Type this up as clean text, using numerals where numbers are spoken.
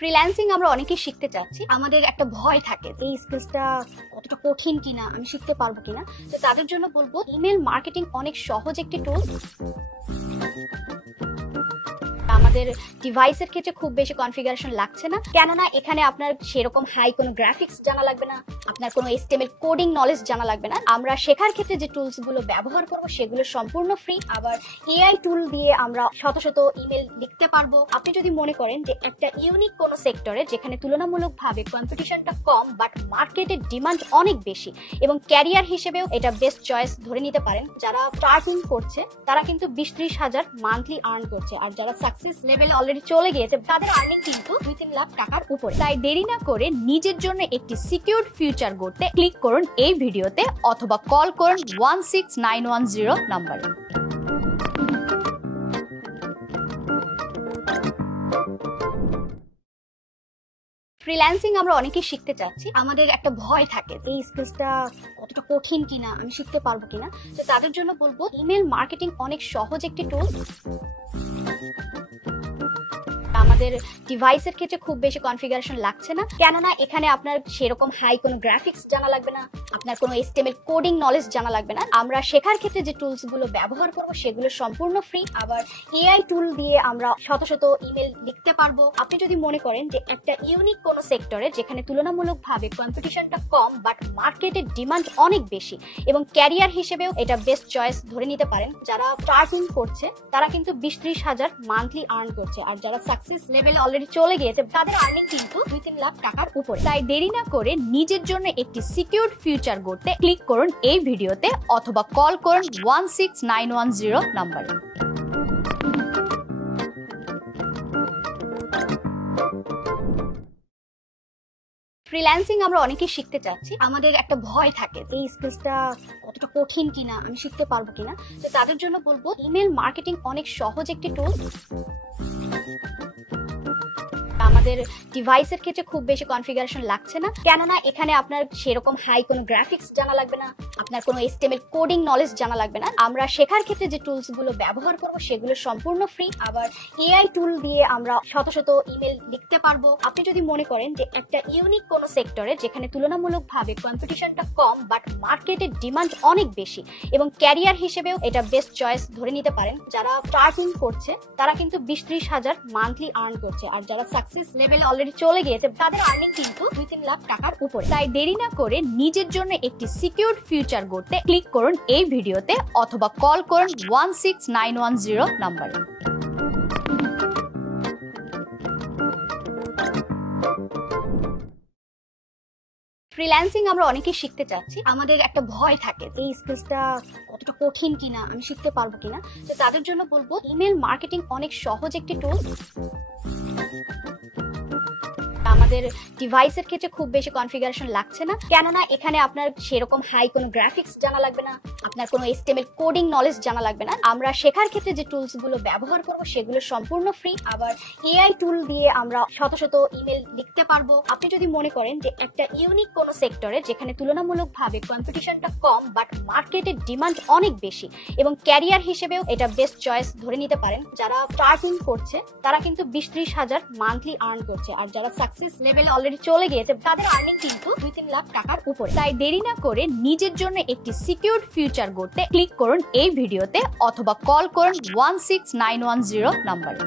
Freelancing আমরা অনেকেই শিখতে চাচ্ছি, আমাদের একটা ভয় থাকে এই স্কিলসটা কতটা কঠিন কিনা, আমি শিখতে পারবো কিনা। তো তাদের জন্য বলবো ইমেল মার্কেটিং অনেক সহজ একটি টুল। আমাদের ডিভাইসের ক্ষেত্রে খুব বেশি কনফিগারেশন লাগছে না, কেননা এখানে আপনার সেরকম হাই কোনো গ্রাফিক্স জানা লাগবে না, আপনার কোনো HTML কোডিং নলেজ জানা লাগবে না। আমরা শেখার ক্ষেত্রে যে টুলস গুলো ব্যবহার করব সেগুলো সম্পূর্ণ ফ্রি। আবার AI টুল দিয়ে আমরা শত শত ইমেল লিখতে পারবো। আপনি যদি মনে করেন যে একটা ইউনিক কোনো সেক্টরে যেখানে তুলনামূলকভাবে কম্পিটিশনটা কম বাট মার্কেটের ডিমান্ড অনেক বেশি এবং ক্যারিয়ার হিসেবেও এটা বেস্ট চয়েস ধরে নিতে পারেন। যারা স্টার্টিং করছে তারা কিন্তু 20-30 হাজার মান্থলি আর্ন করছে, আর যারা সাকসেস লেভেল অলরেডি চলে গিয়েছে তাদের আর্নিং কিন্তু 2-3 লাখ টাকার উপরে। তাই দেরি না করে নিজের জন্য একটি সিকিউরড ফিউচার গড়তে ক্লিক করুন এই ভিডিওতে অথবা কল করুন 16910 নম্বরে। ফ্রিল্যান্সিং আমরা অনেকেই শিখতে চাচ্ছি, আমাদের একটা ভয় থাকে এই স্কিলসটা কতটা কঠিন কিনা, আমি শিখতে পারবো কিনা। তো তাদের জন্য বলবো ইমেল মার্কেটিং অনেক সহজ একটি টুল। আমাদের ডিভাইসের ক্ষেত্রে খুব বেশি কনফিগারেশন লাগছে না, কেননা এখানে আপনার সেরকম হাই কোনো গ্রাফিক্স জানা লাগবে না, আপনার কোনো HTML কোডিং নলেজ জানা লাগবে না। আমরা শেখার ক্ষেত্রে যে টুলস গুলো ব্যবহার করব সেগুলো সম্পূর্ণ ফ্রি। আবার AI টুল দিয়ে আমরা শত শত ইমেল লিখতে পারবো। আপনি যদি মনে করেন যে একটা ইউনিক কোনো সেক্টরে যেখানে তুলনামূলকভাবে কম্পিটিশনটা কম বাট মার্কেটের ডিমান্ড অনেক বেশি এবং ক্যারিয়ার হিসেবেও এটা বেস্ট চয়েস ধরে নিতে পারেন। যারা স্টার্টিং করছে তারা কিন্তু 20-30 হাজার মান্থলি আর্ন করছে, আর যারা সাকসেস লেভেল অলরেডি চলে গিয়েছে তাদের আর্নিং কিন্তু 2-3 লাখ টাকার উপরে। তাই দেরি না করে নিজের জন্য একটি সিকিউরড ফিউচার গড়তে ক্লিক করুন এই ভিডিওতে অথবা কল করুন 16910 নম্বরে। ফ্রিল্যান্সিং আমরা অনেকেই শিখতে চাচ্ছি, আমাদের একটা ভয় থাকে এই স্কিলসটা কতটা কঠিন কিনা, আমি শিখতে পারবো কিনা। তো তাদের জন্য বলবো ইমেল মার্কেটিং অনেক সহজ একটি টুল। আমাদের ডিভাইসের ক্ষেত্রে খুব বেশি কনফিগারেশন লাগছে না, কেননা এখানে আপনার সেরকম হাই কোনো গ্রাফিক্স জানা লাগবে না, আপনার কোনো HTML কোডিং নলেজ জানা লাগবে না। আমরা শেখার ক্ষেত্রে যে টুলস গুলো ব্যবহার করব সেগুলো সম্পূর্ণ ফ্রি। আবার AI টুল দিয়ে আমরা শত শত ইমেল লিখতে পারবো। আপনি যদি মনে করেন যে একটা ইউনিক কোনো সেক্টরে যেখানে তুলনামূলকভাবে কম্পিটিশনটা কম বাট মার্কেটের ডিমান্ড অনেক বেশি এবং ক্যারিয়ার হিসেবেও এটা বেস্ট চয়েস ধরে নিতে পারেন। যারা স্টার্টিং করছে তারা কিন্তু 20-30 হাজার মান্থলি আর্ন করছে, আর যারা সাকসেস লেভেল অলরেডি চলে গিয়েছে তাদের আর্নিং কিন্তু 2-3 লাখ টাকার উপরে। তাই দেরি না করে নিজের জন্য একটি সিকিউরড ফিউচার গড়তে ক্লিক করুন এই ভিডিওতে অথবা কল করুন 16910 নম্বরে। ফ্রিল্যান্সিং আমরা অনেকেই শিখতে চাচ্ছি, আমাদের একটা ভয় থাকে এই স্কিলসটা কতটা কঠিন কিনা, আমি শিখতে পারবো কিনা। তো তাদের জন্য বলবো ইমেল মার্কেটিং অনেক সহজ একটি টুল। আমাদের ডিভাইসের ক্ষেত্রে খুব বেশি কনফিগারেশন লাগছে না, কেননা এখানে আপনার সেরকম হাই কোনো গ্রাফিক্স জানা লাগবে না, আপনার কোনো HTML কোডিং নলেজ জানা লাগবে না। আমরা শেখার ক্ষেত্রে যে টুলস গুলো ব্যবহার করব সেগুলো সম্পূর্ণ ফ্রি। আবার AI টুল দিয়ে আমরা শত শত ইমেল লিখতে পারবো। আপনি যদি মনে করেন যে একটা ইউনিক কোনো সেক্টরে যেখানে তুলনামূলকভাবে কম্পিটিশনটা কম বাট মার্কেটের ডিমান্ড অনেক বেশি এবং ক্যারিয়ার হিসেবেও এটা বেস্ট চয়েস ধরে নিতে পারেন। যারা স্টার্টিং করছে তারা কিন্তু 20-30 হাজার মান্থলি আর্ন করছে, আর যারা সাকসেস লেভেল অলরেডি চলে গিয়েছে তাদের আর্নিং কিন্তু 2-3 লাখ টাকার উপরে। তাই দেরি না করে নিজের জন্য একটি সিকিউরড ফিউচার গড়তে ক্লিক করুন এই ভিডিওতে অথবা কল করুন 16910 নম্বরে।